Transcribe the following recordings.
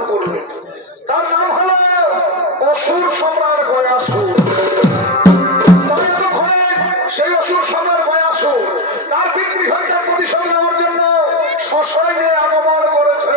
আগমন করল। তার নাম হলো অসুর সম্রাট গয়াসুর। সেই অসুর সম্রাট গয়াসুর তার পিতৃহত্যার প্রতিশোধ নেওয়ার জন্য সসৈন্যে আগমন করেছে।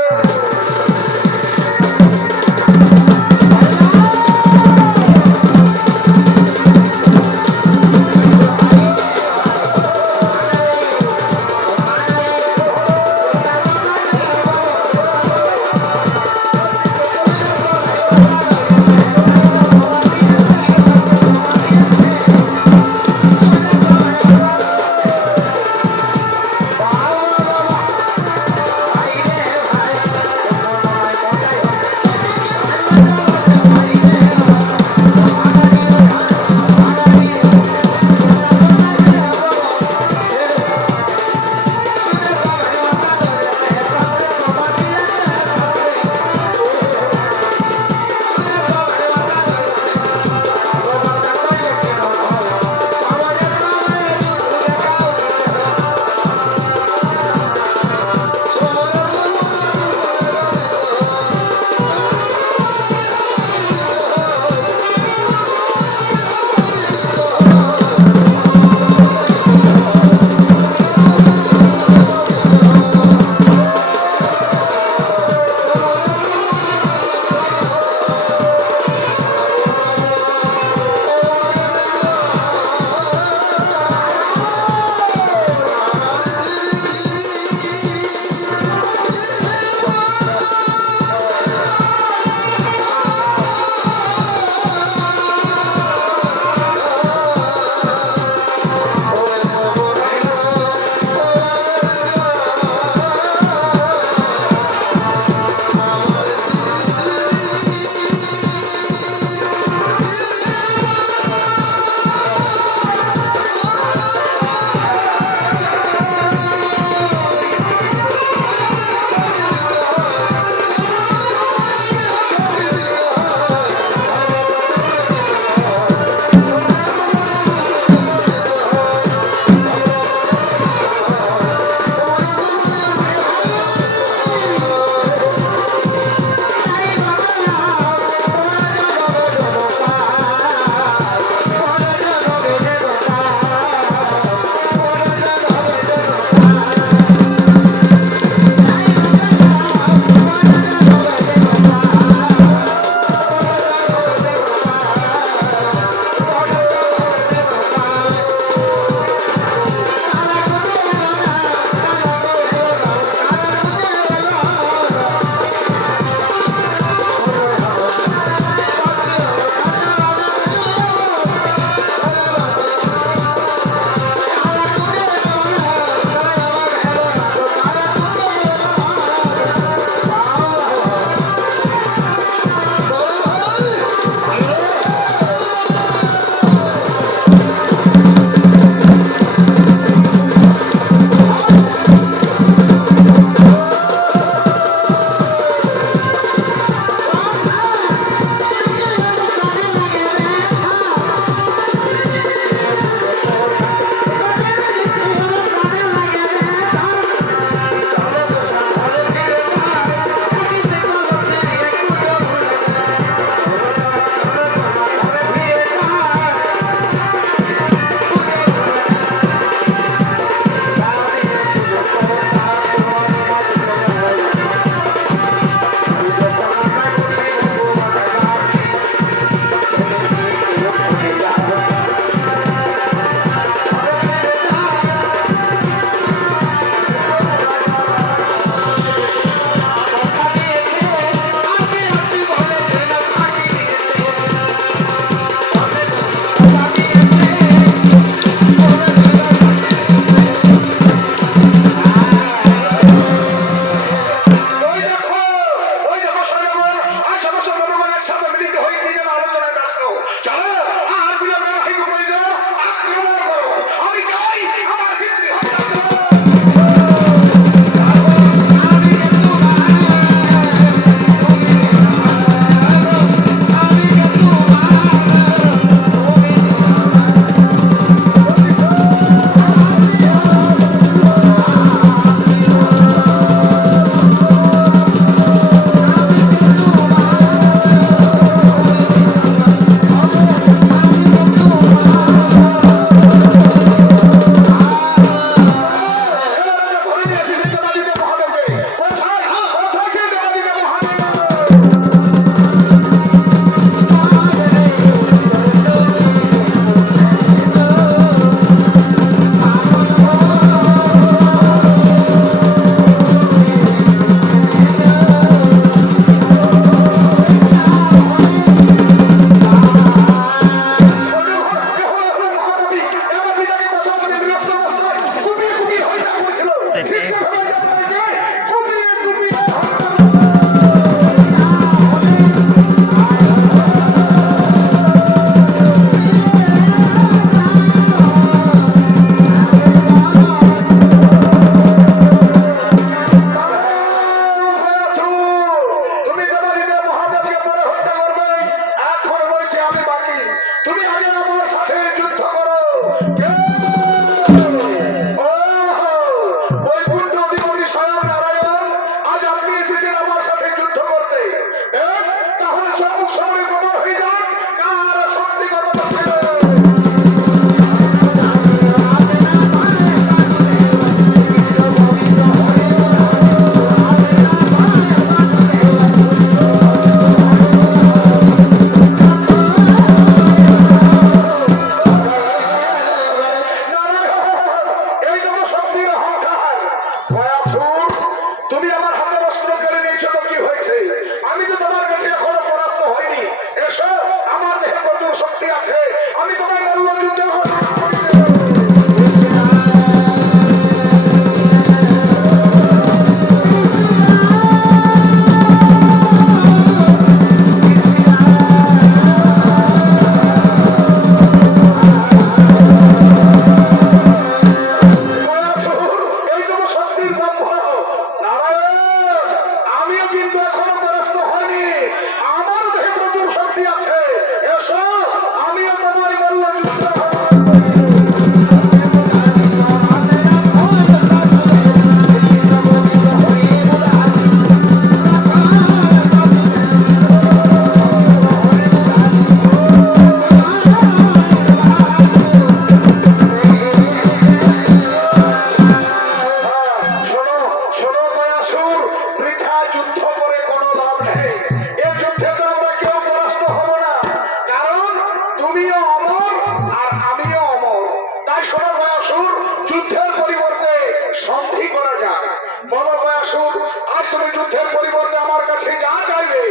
আজ তুমি যুদ্ধের পরিবর্তে আমার কাছে যা চাইবে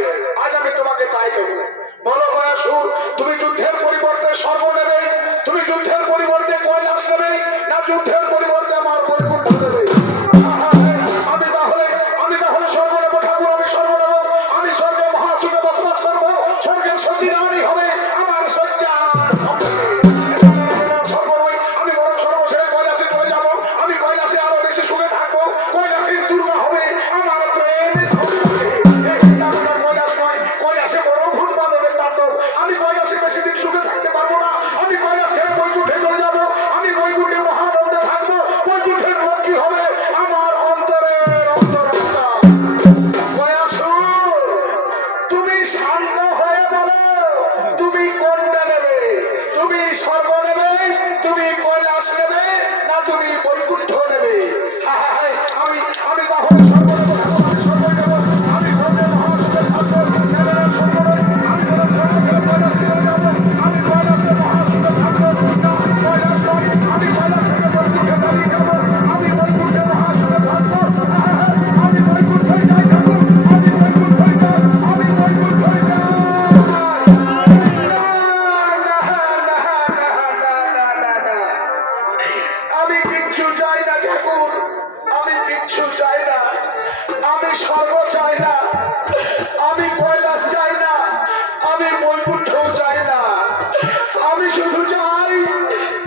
আজ আমি তোমাকে তাই দেবো। বলো গয়াসুর, তুমি যুদ্ধের পরিবর্তে স্বর্গ নেবে, তুমি যুদ্ধের পরিবর্তে কৈলাস নেবে, না যুদ্ধের পরিবর্তে আমার বৈকুণ্ঠ দেবে? আমি তাহলে স্বর্গ নেবো ঠাকুর, আমি স্বর্গ নেবো। আমি স্বর্গে মহাসুখে বসবাস করবো, স্বর্গের সতী রানী হবে আমার শয্যা। স্বর্গ নয়, আমি বরং স্বর্গ ছেড়ে কৈলাসে চলে যাবো। আমি কৈলাসে আরো বেশি সুখে থাকবো, কৈলাসের দুর্গা হবে আমার প্রেম। কৈলাস নয়, কৈলাসে বড় ভূত বাদলের তাণ্ডব। আমি কৈলাসে বেশি দিন সুখে থাকতে পারবো না। আমি কৈলাস ছেড়ে বৈকুণ্ঠে চলে যাবো। আমি বৈকুণ্ঠে মহানন্দে থাকবো। বৈকুণ্ঠের লক্ষ্মী হবে আমার অন্তরের অন্তরাত্মা। গয়াসুর, তুমি শান্ত হয়ে বলো, তুমি কোনটা নেবে? তুমি স্বর্গ নেবে, তুমি কৈলাস নেবে, না তুমি বৈকুণ্ঠ নেবে? আমি আমি তাহলে স্বর্গ নেবো, আমি স্বর্গ নেবো। আমি স্বর্গে মহাসুখে থাকবো। আমি বরং স্বর্গ ছেড়ে কৈলাস চলে যাবো। আমি কৈলাসে মহাসুখে থাকবো। না, কৈলাস নয়, আমি কৈলাস থেকে বৈকুণ্ঠে পালিয়ে যাবো। আমি বৈকুণ্ঠে মহাসুখে থাকবো। আমি বৈকুণ্ঠে যাই ঠাকুর, আমি বৈকুণ্ঠে যাই, আমি বৈকুণ্ঠে যাই। আমি কিচ্ছু চাই না ঠাকুর, আমি কিচ্ছু চাই না। আমি স্বর্গ চাই না, আমি কৈলাস চাই না, আমি বৈকুণ্ঠও চাই না। আমি শুধু চাই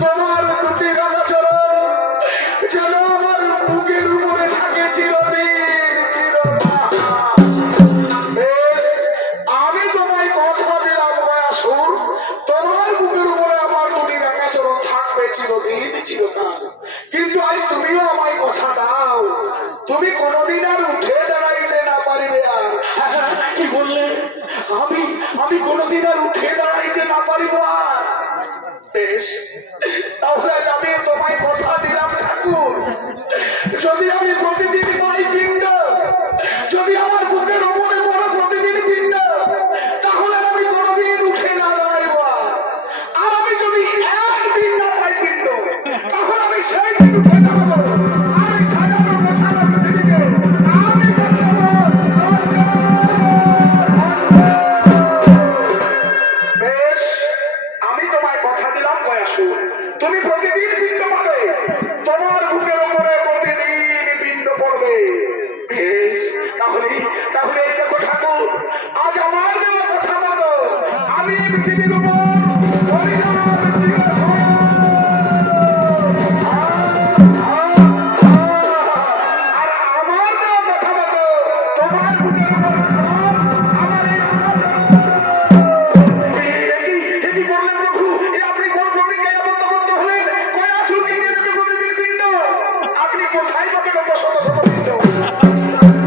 তোমার দুটি রাঙা চরণ যেন আমার বুকের উপরে থাকে চিরদিন চিরকাল। বেশ, আমি তোমায় কথা দিলাম গয়াসুর, তোমার বুকের উপরে আমার দুটি রাঙা চরণ থাকবে চিরদিন চিরকাল। কিন্তু আজ তুমিও আমায় কথা দাও, তুমি কোনোদিন আর উঠে দাঁড়াইতে না পারিবে। আর কি বললে? আমি আমি কোনোদিন আর উঠে দাঁড়াইতে না পারিব আর? বেশ, তাহলে আমি তোমায় কথা দিলাম ঠাকুর, যদি আমি প্রতিদিন পাই পিণ্ড, যদি আমার বুকের ওপরে পড়ে প্রতিদিন পিণ্ড, তাহলে আমি কোনোদিন উঠে না দাঁড়াইব আর। আর আমি যদি একদিন না পাই পিণ্ড, তাহলে আমি সেই দিন উঠে দাঁড়াবো। আমি সাজানো গোছানো পৃথিবীকে আমি বদলাবো। বেশ, আমি তোমায় কথা দিলাম গয়াসুর, তুমি প্রতিদিন পিণ্ড পাবে, তোমার বুকের উপরে প্রতিদিন পিণ্ড পড়বে। বেশ, তাহলে তাহলে এই দেখো ঠাকুর, আজ আমার দেওয়া কথা মতো আমি পৃথিবীর উপর হরিনাম চিরসয়। আর আমার দেওয়া কথা মতো তোমার বুকের উপর আমার এই কি করলেন প্রভু? আপনি কোন প্রতিজ্ঞায় আবদ্ধ হলেন? গয়াসুরকে নিয়ে দেবে প্রতিদিন পিণ্ড? আপনি কোথায় পাবেন অত শত শত পিণ্ড?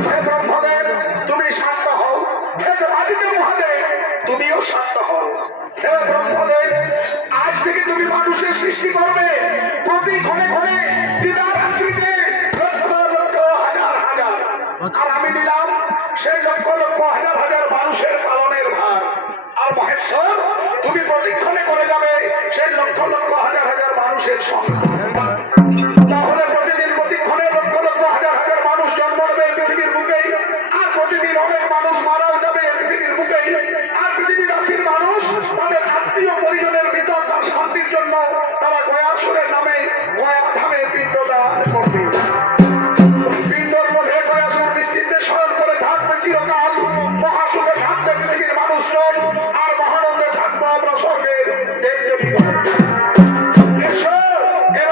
হে ব্রহ্মদেব, তুমি শান্ত হও। হে আদিত্য মহাদেব, তুমিও শান্ত হও। হে ব্রহ্মদেব, আজ থেকে তুমি মানুষের সৃষ্টি করবে প্রতি ক্ষণে ক্ষণে দিবারাত্রিতে লক্ষ লক্ষ হাজার হাজার। আর আমি দিলাম সেই লক্ষ লক্ষ হাজার হাজার মানুষের পালনের ভার। আর মহেশ্বর, তুমি প্রতিক্ষণে করে যাবে সেই লক্ষ লক্ষ হাজার হাজার মানুষের সঙ্গে। তাহলে প্রতিদিন প্রতিক্ষণে লক্ষ লক্ষ হাজার হাজার মানুষ জন্ম নেবে এই পৃথিবীর বুকেই। আর প্রতিদিন অনেক মানুষ মারাও যাবে এই পৃথিবীর বুকেই। আর পৃথিবীবাসীর মানুষ তাদের আত্মীয় পরিজনের ভিতর তার শান্তির জন্য তারা গয়াসুরের নামে গয়া ধামে পিণ্ডদান করবে। পিণ্ডর মধ্যে গয়াসুর নিশ্চিন্তে শয়ন করে থাকবে চিরকাল। মহাসুখে থাকবে পৃথিবীর মানুষজন, আর মহানন্দে থাকবো আমরা স্বর্গের দেবদেবীগণ। এসো, এবার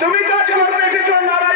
তুমি কাজ করতে এসেছো নারায়ণ